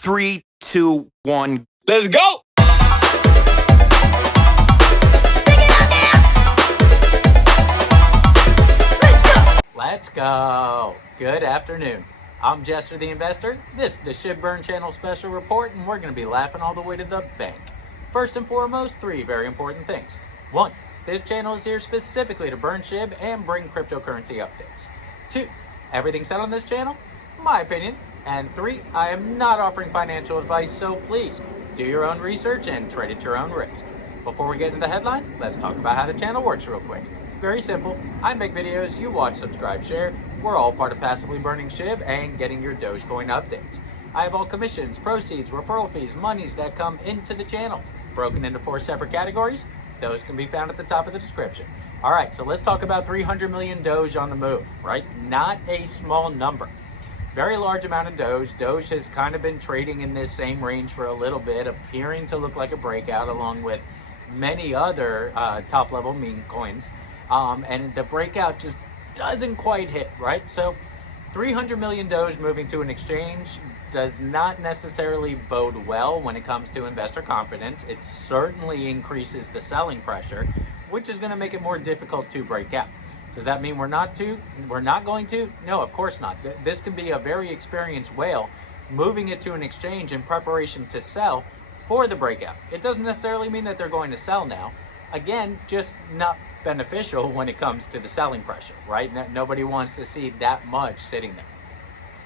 3, 2, 1. Let's go! Let's go! Good afternoon. I'm Jester the Investor. This is the Shibarium channel special report, and we're going to be laughing all the way to the bank. First and foremost, 3 very important things. 1, this channel is here specifically to burn Shib and bring cryptocurrency updates. 2, everything said on this channel, my opinion. And 3, I am not offering financial advice, so please do your own research and trade at your own risk. Before we get into the headline, let's talk about how the channel works real quick. Very simple. I make videos, you watch, subscribe, share. We're all part of passively burning Shib and getting your Dogecoin updates. I have all commissions, proceeds, referral fees, monies that come into the channel, broken into 4 separate categories. Those can be found at the top of the description. All right, so let's talk about 300 million Doge on the move, right? Not a small number. Very large amount of Doge. Doge has kind of been trading in this same range for a little bit, appearing to look like a breakout along with many other top-level meme coins. And the breakout just doesn't quite hit, right? So 300 million Doge moving to an exchange does not necessarily bode well when it comes to investor confidence. It certainly increases the selling pressure, which is going to make it more difficult to break out. Does that mean we're not going to? No, of course not. This could be a very experienced whale moving it to an exchange in preparation to sell for the breakout. It doesn't necessarily mean that they're going to sell now. Again, just not beneficial when it comes to the selling pressure, right? Nobody wants to see that much sitting there.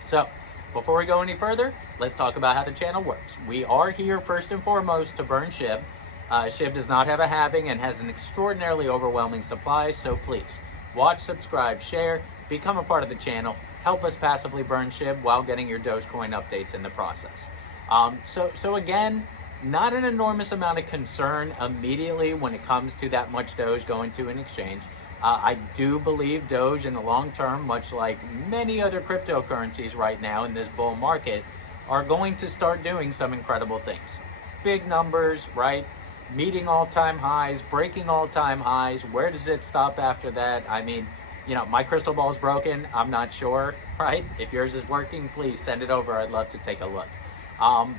So before we go any further, let's talk about how the channel works. We are here first and foremost to burn Shib. Shib does not have a halving and has an extraordinarily overwhelming supply, so please watch, subscribe, share, become a part of the channel, help us passively burn Shib while getting your Dogecoin updates in the process. So again, not an enormous amount of concern immediately when it comes to that much Doge going to an exchange. I do believe Doge in the long term, much like many other cryptocurrencies right now in this bull market, are going to start doing some incredible things. Big numbers, right? Meeting all-time highs, breaking all-time highs. Where does it stop after that? I mean, you know, my crystal ball is broken. I'm not sure, right? If yours is working, please send it over. I'd love to take a look.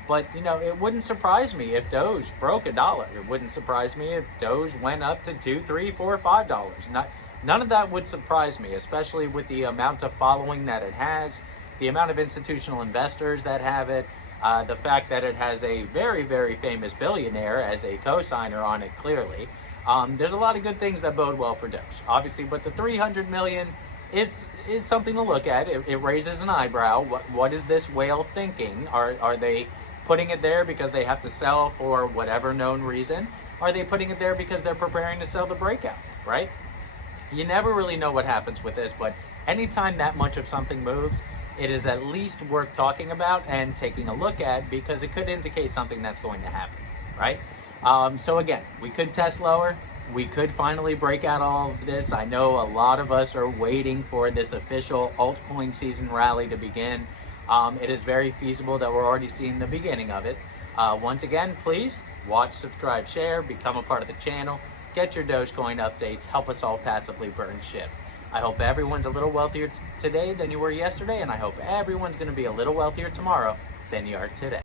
But, you know, it wouldn't surprise me if Doge broke $1. It wouldn't surprise me if Doge went up to $2, $3, $4, $5. None of that would surprise me, especially with the amount of following that it has, the amount of institutional investors that have it, the fact that it has a very, very famous billionaire as a co-signer on it, clearly. There's a lot of good things that bode well for Doge, obviously, but the 300 million is something to look at. It raises an eyebrow. What is this whale thinking? Are they putting it there because they have to sell for whatever known reason? Are they putting it there because they're preparing to sell the breakout, right? You never really know what happens with this, but anytime that much of something moves, it is at least worth talking about and taking a look at, because it could indicate something that's going to happen, right? So again, we could test lower. We could finally break out all of this. I know a lot of us are waiting for this official altcoin season rally to begin. It is very feasible that we're already seeing the beginning of it. Once again, please watch, subscribe, share, become a part of the channel, get your Dogecoin updates, help us all passively burn Shib. I hope everyone's a little wealthier today than you were yesterday, and I hope everyone's going to be a little wealthier tomorrow than you are today.